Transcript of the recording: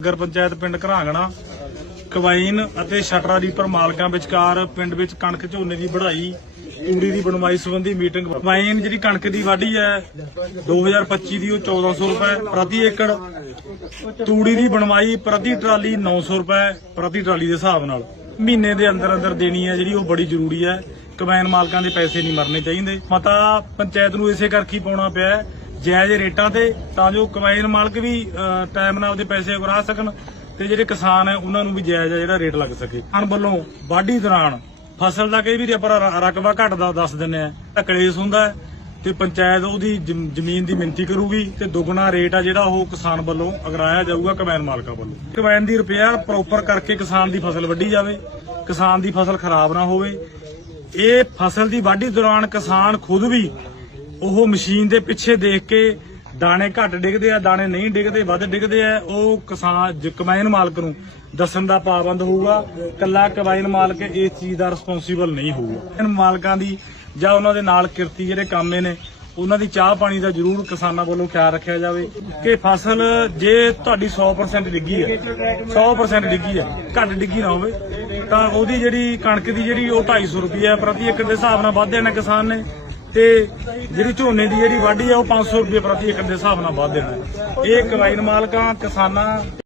ਨਗਰ ਪੰਚਾਇਤ ਪਿੰਡ ਘਰਾਂਗਣਾ ਕਵਾਈਨ ਅਤੇ ਸ਼ਟਰਾ ਰੀਪਰ ਮਾਲਕਾਂ ਵਿਚਕਾਰ ਪਿੰਡ ਵਿੱਚ ਕਣਕ ਝੋਨੇ ਦੀ ਵਢਾਈ, ਤੂੜੀ ਦੀ ਬਣਵਾਈ ਸੰਬੰਧੀ ਮੀਟਿੰਗ ਕਵਾਈਨ ਜਿਹੜੀ ਕਣਕ ਦੀ ਵਾਢੀ ਹੈ 2025 ਦੀ ਉਹ 1400 ਰੁਪਏ ਪ੍ਰਤੀ ਏਕੜ, ਤੂੜੀ ਦੀ ਬਣਵਾਈ ਪ੍ਰਤੀ ਟਰਾਲੀ 900 ਰੁਪਏ ਪ੍ਰਤੀ ਟਰਾਲੀ ਦੇ ਹਿਸਾਬ ਨਾਲ। ਮਹੀਨੇ ਦੇ ਅੰਦਰ ਅੰਦਰ ਦੇਣੀ ਹੈ ਜਿਹੜੀ ਉਹ ਬੜੀ ਜ਼ਰੂਰੀ ਹੈ। ਕਬਾਇਨ ਮਾਲਕਾਂ ਦੇ ਪੈਸੇ ਨਹੀਂ ਮਰਨੇ ਚਾਹੀਦੇ। ਮਤਾ, ਪੰਚਾਇਤ ਨੂੰ ਇਸੇ ਕਰਕੇ ਪਾਉਣਾ ਪਿਆ ਜਾਇਜ਼ ਰੇਟਾਂ ਤੇ ਤਾਂ ਜੋ ਕਬਾਇਨ ਮਾਲਕ ਵੀ ਟਾਈਮ ਨਾਲ ਉਹਦੇ ਪੈਸੇ ਉਗਰਾ ਸਕਣ ਤੇ ਜਿਹੜੇ ਕਿਸਾਨ ਹੈ ਉਹਨਾਂ ਨੂੰ ਵੀ ਜਾਇਜ਼ ਜਿਹੜਾ ਰੇਟ ਲੱਗ ਸਕੇ। ਕਿਸਾਨ ਵੱਲੋਂ ਵਾਢੀ ਦੌਰਾਨ ਫਸਲ ਦਾ ਕਈ ਵੀ ਆਪਾਂ ਰਕਬਾ ਘਟਦਾ ਦੱਸ ਦਿੰਨੇ ਆ ਕਲੇਸ਼ ਹੁੰਦਾ ਤੇ ਪੰਚਾਇਤ ਉਹਦੀ ਜ਼ਮੀਨ ਦੀ ਮਿੰਤੀ ਕਰੂਗੀ ਤੇ ਦੁੱਗਣਾ ਰੇਟ ਆ ਜਿਹੜਾ ਉਹ ਕਿਸਾਨ ਵੱਲੋਂ ਅਗਰਾਇਆ ਜਾਊਗਾ ਕਮੈਨ ਮਾਲਕਾਂ ਵੱਲੋਂ। ਕਮੈਨ ਦੀ ਰਿਪੇਅਰ ਪ੍ਰੋਪਰ ਕਰਕੇ ਕਿਸਾਨ ਦੀ ਫਸਲ ਵੱਢੀ ਜਾਵੇ, ਕਿਸਾਨ ਦੀ ਫਸਲ ਖਰਾਬ ਨਾ ਹੋਵੇ। ਇਹ ਫਸਲ ਦੀ ਵਾਢੀ ਦੌਰਾਨ ਕਿਸਾਨ ਖੁਦ ਵੀ ਉਹ ਮਸ਼ੀਨ ਦੇ ਪਿੱਛੇ ਦੇਖ ਕੇ ਦਾਣੇ ਘੱਟ ਡਿੱਗਦੇ ਆ, ਦਾਣੇ ਨਹੀਂ ਡਿੱਗਦੇ, ਵੱਧ ਡਿੱਗਦੇ ਆ, ਉਹ ਕਿਸਾਨ ਕਮਾਇਨ ਮਾਲਕ ਨੂੰ ਦੱਸਣ ਦਾ ਪਾਬੰਦ ਹੋਊਗਾ। ਕੱਲਾ ਕਮਾਇਨ ਮਾਲਕ ਇਸ ਚੀਜ਼ ਦਾ ਰਿਸਪੌਂਸੀਬਲ ਨਹੀਂ ਹੋਊਗਾ। ਇਹਨਾਂ ਮਾਲਕਾਂ ਦੀ ਜਾਂ ਉਹਨਾਂ ਦੇ ਨਾਲ ਕਿਰਤੀ ਜਿਹੜੇ ਕਾਮੇ ਨੇ, ਉਹਨਾਂ ਦੀ ਚਾਹ ਪਾਣੀ ਦਾ ਜ਼ਰੂਰ ਕਿਸਾਨਾਂ ਵੱਲੋਂ ਖਿਆਲ ਰੱਖਿਆ ਜਾਵੇ ਕਿ ਫਸਲ ਜੇ ਤੁਹਾਡੀ 100% ਡਿੱਗੀ ਹੈ 100% ਡਿੱਗੀ ਹੈ ਘੱਟ ਡਿੱਗੀ ਨਾ ਹੋਵੇ, ਤਾਂ ਉਹਦੀ ਜਿਹੜੀ ਕਣਕ ਦੀ ਜਿਹੜੀ ਉਹ 250 ਰੁਪਏ ਪ੍ਰਤੀ ਏਕੜ ਦੇ ਹਿਸਾਬ ਨਾਲ ਵੱਧ ਦੇਣਾ ਕਿਸਾਨ ਨੇ। ਤੇ ਜਿਹੜੀ ਝੋਨੇ ਦੀ ਜਿਹੜੀ ਵਾਢੀ ਆ ਉਹ 500 ਰੁਪਏ ਪ੍ਰਤੀ ਏਕੜ ਦੇ ਹਿਸਾਬ ਨਾਲ ਵੱਧ ਦੇਣਾ ਹੈ। ਇਹ ਕਬਾਈਨ ਮਾਲਕਾਂ, ਕਿਸਾਨਾਂ